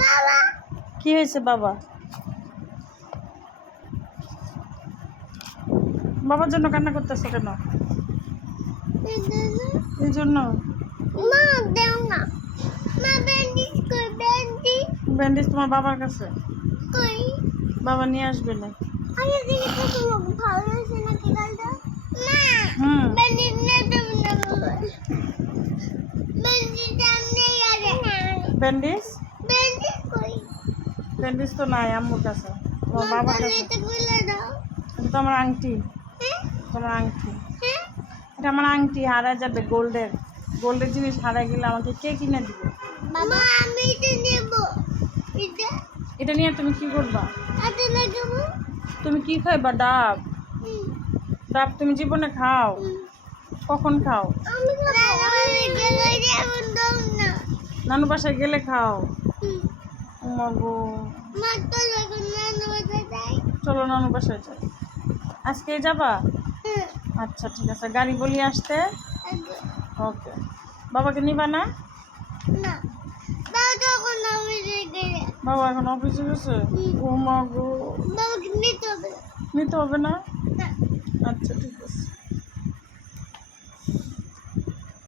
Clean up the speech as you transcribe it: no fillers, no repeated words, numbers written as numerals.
বাবা কি হয়েছে বাবা? বাবার জন্য কান্না করতেছো কেন? এই জন্য মা দেও না মা ব্যান্ডেজ কই ব্যান্ডেজ ব্যান্ডেজ তোমার বাবার কাছে, কই বাবা নিয়ে আসবে না। আগে দিকে তো তোমাকে ভালো আছে না কি গালটা মা হুম ব্যান্ডেজ না দেব না ব্যান্ডেজ আমনে আরে ব্যান্ডেজ ব্যান্ডেজ কই ব্যান্ডেজ তো নাই আম্মুর কাছে, তোমার মা বাবার তাহলে কাছে। এটা বলে দাও এটা তো আমার আংটি, হ্যাঁ তোমার আংটি। হ্যাঁ এটা আমার আংটি হারায় যাবে, গোল্ডের গোল্ডের জিনিস হারায় গেলে আমাকে কে কিনে দিবে? বাবা আমি এটা নেব এটা এটা নিয়ে তুমি কি করবা? হাতে লাগাবো তুমি কি খাইবা? ডাব? হুম ডাব তুমি জীবনে খাও? কখন খাও? আমি গেলে যেমন দাও না নানু বাসায় গেলে খাও? হুম ও মা গো, মা তো যখন নানু বাসায় যাই চলো নানু বাসায় যাই। আজকেই যাবা? হ্যাঁ আচ্ছা ঠিক আছে, গাড়ি বলি আসতে। আগে ওকে। বাবাকে নিবা না? না বাবা যখন আমি গেলে বাবা এখন অফিসে গেছে। ও মা গো, বাবাকে নিতে হবে নিতে হবে না? না আচ্ছা ঠিক আছে।